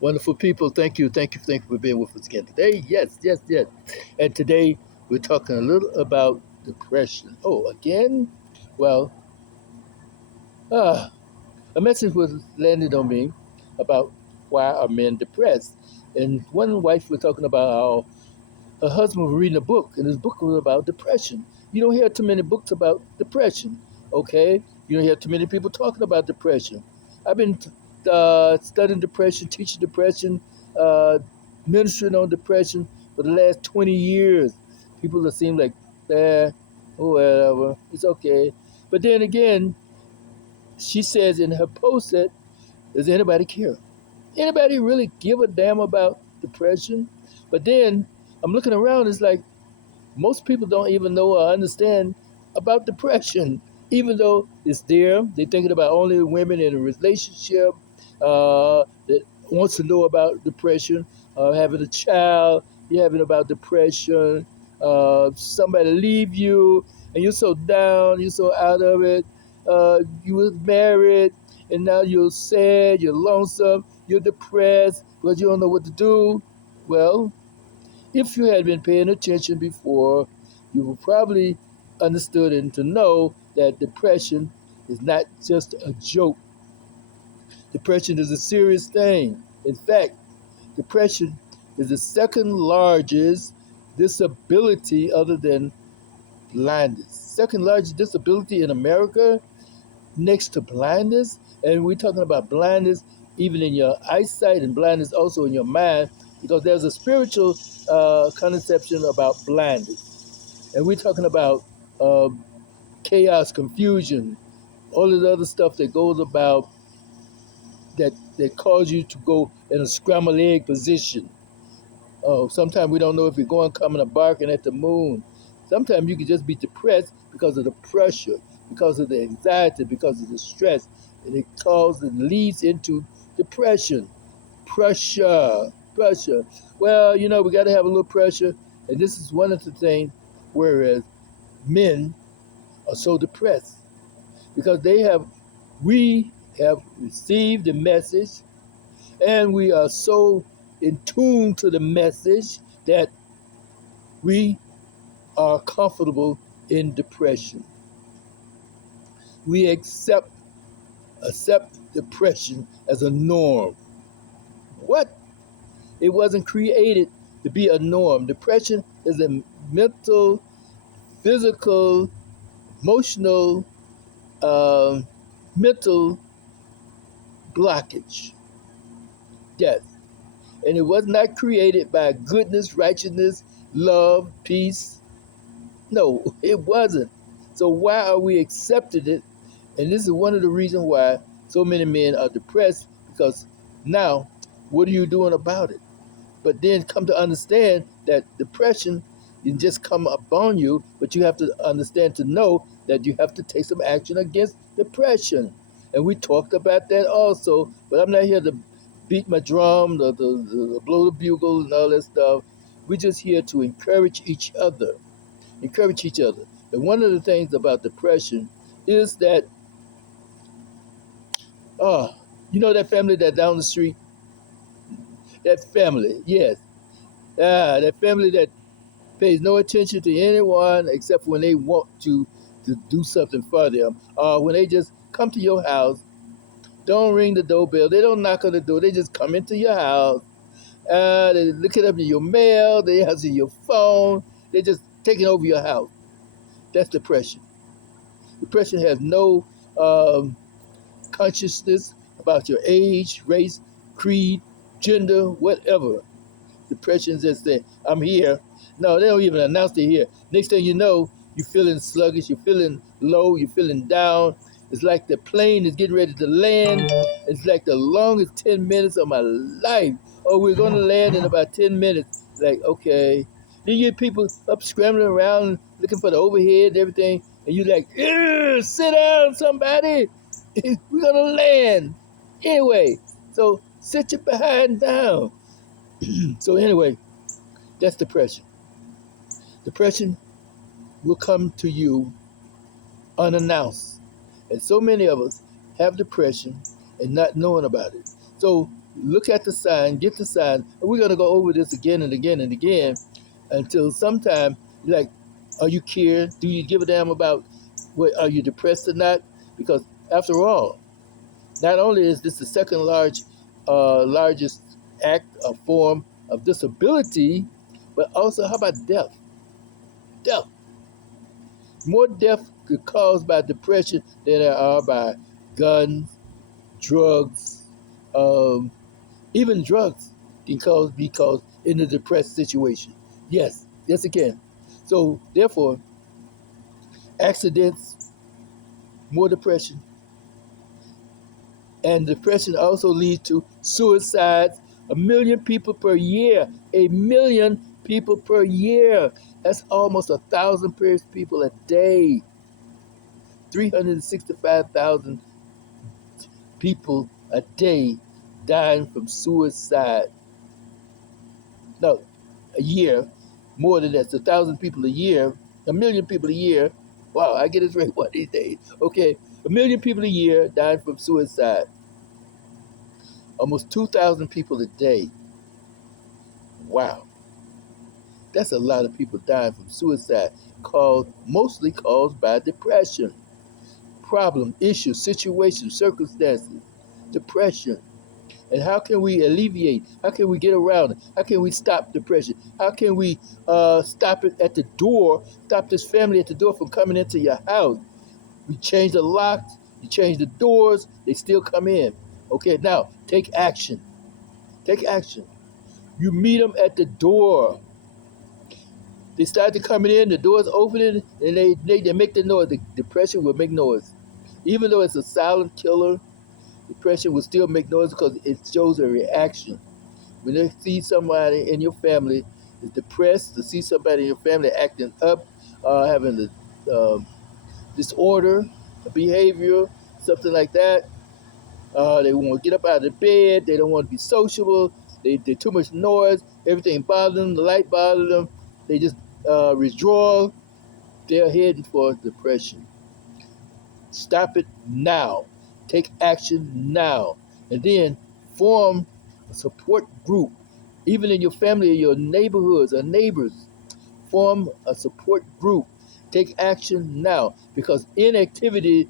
Wonderful people, thank you for being with us again today. Yes, yes, yes. And today we're talking a little about depression. Oh, again? Well, ah, a message was landed on me about why are men depressed. And one wife was talking about how her husband was reading a book, and his book was about depression. You don't hear too many books about depression, okay? You don't hear too many people talking about depression. I've been studying depression, teaching depression, uh, ministering on depression for the last 20 years. People that seem like, oh, whatever, it's okay. But then again, she says in her post that, does anybody care? Anybody really give a damn about depression? But then I'm looking around, it's like, most people don't even know or understand about depression, even though it's there. They're thinking about only women in a relationship that wants to know about depression, having a child, you're having about depression, somebody leave you, and you're so down, you're so out of it. You were married, and now you're sad, you're lonesome, you're depressed because you don't know what to do. Well, if you had been paying attention before, you would probably understood and to know that depression is not just a joke. Depression is a serious thing. In fact, depression is the second largest disability other than blindness. Second largest disability in America next to blindness. And we're talking about blindness even in your eyesight and blindness also in your mind because there's a spiritual conception about blindness. And we're talking about uh, chaos, confusion, all of the other stuff that goes about that cause you to go in a scrambled egg position. Sometimes we don't know if you're going, coming, or barking at the moon. Sometimes you can just be depressed because of the pressure, because of the anxiety, because of the stress, and it causes and leads into depression. Pressure. Well, we got to have a little pressure, and this is one of the things. Whereas men are so depressed because we have received the message, and we are so in tune to the message that we are comfortable in depression. We accept depression as a norm. What? It wasn't created to be a norm. Depression is a mental, physical, emotional, um, mental blockage, death. And it was not created by goodness, righteousness, love, peace. No, it wasn't. So why are we accepting it? And this is one of the reasons why so many men are depressed because now, what are you doing about it? But then come to understand that depression can just come upon you, but you have to understand to know that you have to take some action against depression. And we talked about that also, but I'm not here to beat my drum, the blow the bugle and all that stuff. We're just here to encourage each other. Encourage each other. And one of the things about depression is that, oh, that family that down the street, that family, yes, that family that pays no attention to anyone except when they want to do something for them. Or when they just come to your house, don't ring the doorbell. They don't knock on the door. They just come into your house. They look it up in your mail. They answer your phone. They're just taking over your house. That's depression. Depression has no um, consciousness about your age, race, creed, gender, whatever. Depression just say, I'm here. No, they don't even announce they're here. Next thing you know, you're feeling sluggish, you're feeling low, you're feeling down. It's like the plane is getting ready to land. It's like the longest 10 minutes of my life. Oh, we're going to land in about 10 minutes. Like, okay. Then you get people up scrambling around looking for the overhead and everything. And you're like, sit down, somebody. We're going to land. Anyway, so sit your behind down. So, anyway, that's depression. Depression will come to you unannounced. And so many of us have depression, and not knowing about it. So look at the sign, get the sign, and we're going to go over this again and again and again until sometime you're like, are you cared? Do you give a damn about what, are you depressed or not? Because after all, not only is this the second largest act or form of disability, but also how about death? Death. More death could caused by depression than there are by guns, drugs, um, even drugs can cause because in a depressed situation. Yes, yes it can. So therefore, accidents, more depression, and depression also leads to suicides. 1 million people per year. 1 million people per year. That's almost 1,000 people a day. 365,000 people a day dying from suicide. No, a year, more than that. So 1,000 people a year, 1 million people a year. Wow, I get it right one of these days. Okay, 1 million people a year dying from suicide. Almost 2,000 people a day. Wow, that's a lot of people dying from suicide, mostly caused by depression. Problem, issues, situations, circumstances, depression. And how can we alleviate? How can we get around it? How can we stop depression? How can we stop it at the door, stop this family at the door from coming into your house? We change the locks, you change the doors, they still come in. Okay, now take action. Take action. You meet them at the door. They start to coming in, the door's opening, and they make the noise. The depression will make noise. Even though it's a silent killer, depression will still make noise because it shows a reaction. When they see somebody in your family is depressed, to see somebody in your family acting up, having a disorder, a behavior, something like that, they want to get up out of the bed. They don't want to be sociable. They too much noise. Everything bothers them. The light bothers them. They just withdraw. They're heading for depression. Stop it now. Take action now. And then form a support group, even in your family or your neighborhoods or neighbors. Form a support group. Take action now because inactivity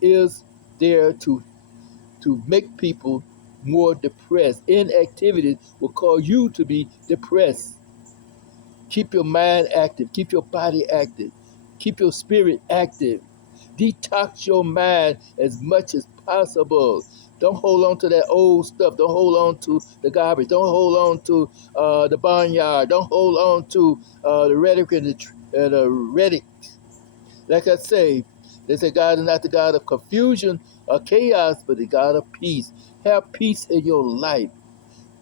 is there to make people more depressed. Inactivity will cause you to be depressed. Keep your mind active. Keep your body active. Keep your spirit active. Detox your mind as much as possible. Don't hold on to that old stuff. Don't hold on to the garbage. Don't hold on to the barnyard. Don't hold on to the rhetoric and the rhetoric. Like I say, they say God is not the God of confusion or chaos, but the God of peace. Have peace in your life.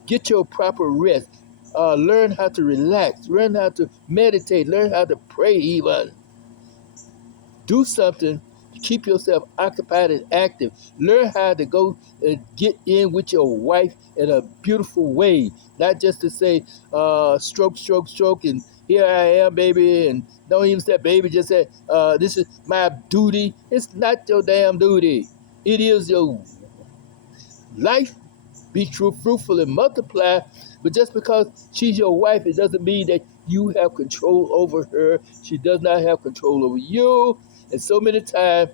Get your proper rest. Learn how to relax. Learn how to meditate. Learn how to pray even. Do something to keep yourself occupied and active. Learn how to go and get in with your wife in a beautiful way. Not just to say, stroke, stroke, stroke, and here I am, baby, and don't even say baby, just say, this is my duty. It's not your damn duty. It is your life. Be true, fruitful, and multiply. But just because she's your wife, it doesn't mean that you have control over her. She does not have control over you. And so many times,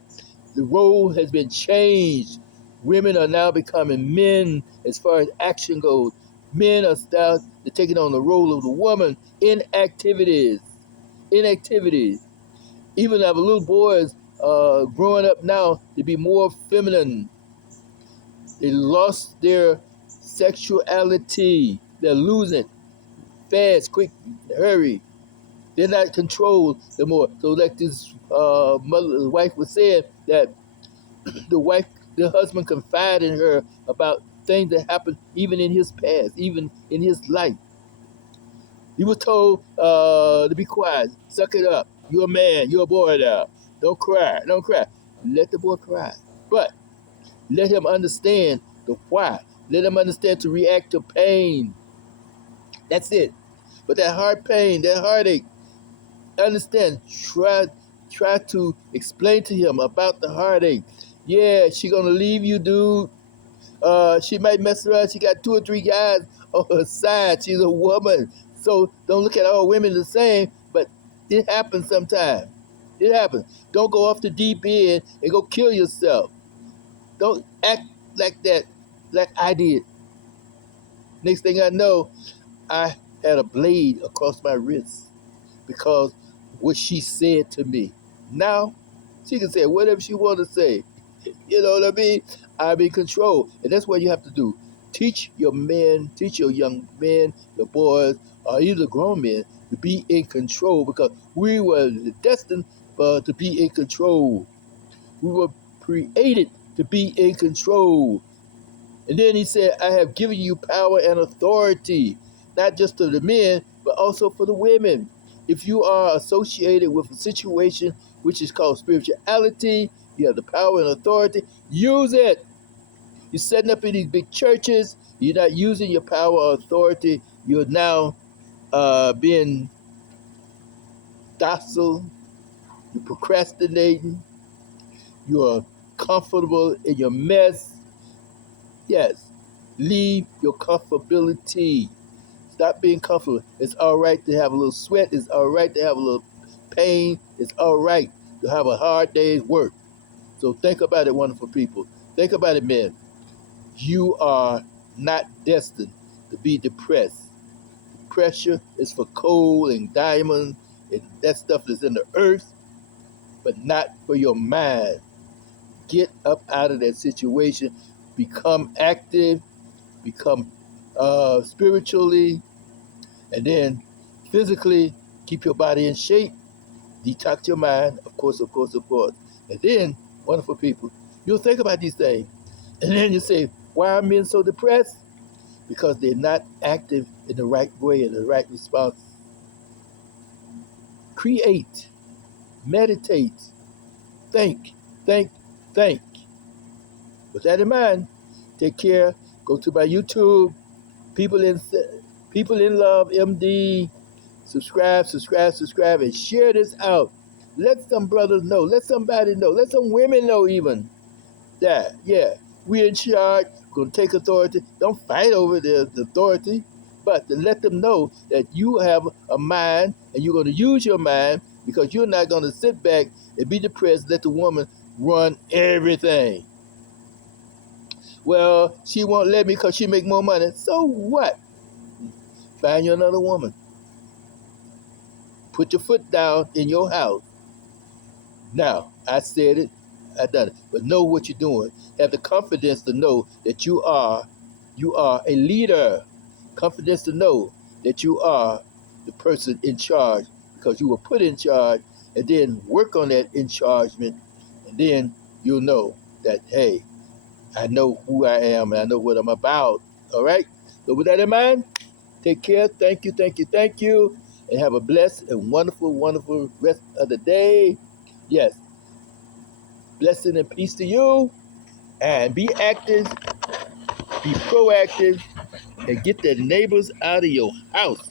the role has been changed. Women are now becoming men as far as action goes. Men are now taking on the role of the woman in activities. In activities. Even our little boys growing up now to be more feminine. They lost their sexuality. They're losing fast, quick, hurry. They're not controlled no more. So like this wife was saying that the wife, the husband confided in her about things that happened even in his past, even in his life. He was told to be quiet, suck it up. You're a man, you're a boy now. Don't cry, don't cry. Let the boy cry. But let him understand the why. Let him understand to react to pain. That's it. But that heart pain, that heartache, understand. Try to explain to him about the heartache. Yeah, she gonna leave you, dude. She might mess around. She got 2 or 3 guys on her side. She's a woman. So don't look at all women the same, but it happens sometimes. It happens. Don't go off the deep end and go kill yourself. Don't act like that, like I did. Next thing I know, I had a blade across my wrist because what she said to me. Now, she can say whatever she want to say. You know what I mean? I'm in control. And that's what you have to do. Teach your men, teach your young men, your boys, or even grown men to be in control because we were destined to be in control. We were created to be in control. And then he said, I have given you power and authority, not just to the men, but also for the women. If you are associated with a situation which is called spirituality, you have the power and authority, use it. You're setting up in these big churches, you're not using your power or authority, you're now being docile, you're procrastinating, you're comfortable in your mess. Yes, leave your comfortability. Stop being comfortable. It's all right to have a little sweat. It's all right to have a little pain. It's all right to have a hard day's work. So think about it, wonderful people. Think about it, men. You are not destined to be depressed. Pressure is for coal and diamonds, and that stuff is in the earth, but not for your mind. Get up out of that situation. Become active. Become spiritually, and then physically keep your body in shape, detox your mind, of course, of course, of course. And then, wonderful people, you'll think about these things. And then you say, why are men so depressed? Because they're not active in the right way, in the right response. Create, meditate, think, think, think. With that in mind, take care. Go to my YouTube, People in Love MD. Subscribe, subscribe, subscribe, and share this out. Let some brothers know. Let somebody know. Let some women know even that, yeah, we're in charge. We're going to take authority. Don't fight over the authority, but to let them know that you have a mind and you're going to use your mind because you're not going to sit back and be depressed, let the woman run everything. Well, she won't let me because she make more money. So what? Find you another woman. Put your foot down in your house. Now, I said it, I done it. But know what you're doing. Have the confidence to know that you are a leader. Confidence to know that you are the person in charge because you were put in charge, and then work on that in chargement, and then you'll know that, hey, I know who I am and I know what I'm about. All right? So with that in mind, take care. Thank you, thank you, thank you. And have a blessed and wonderful, wonderful rest of the day. Yes. Blessing and peace to you. And be active, be proactive, and get the neighbors out of your house.